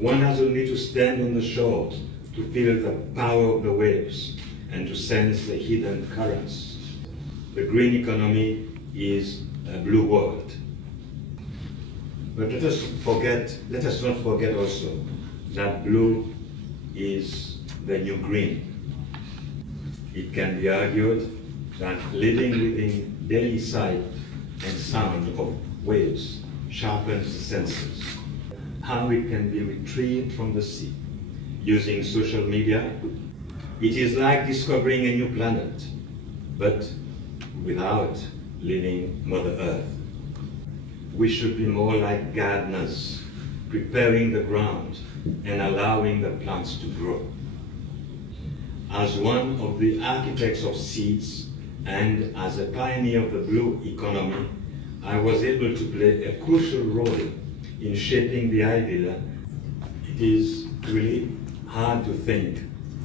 One has only to stand on the shore to feel the power of the waves and to sense the hidden currents. The green economy is a blue world. But let us not forget also that blue is the new green. It can be argued that living within daily sight and sound of waves sharpens the senses. How it can be retrieved from the sea using social media. It is like discovering a new planet, but without leaving Mother Earth. We should be more like gardeners, preparing the ground and allowing the plants to grow. As one of the architects of seeds and as a pioneer of the blue economy, I was able to play a crucial role in shaping the idea. It is really hard to think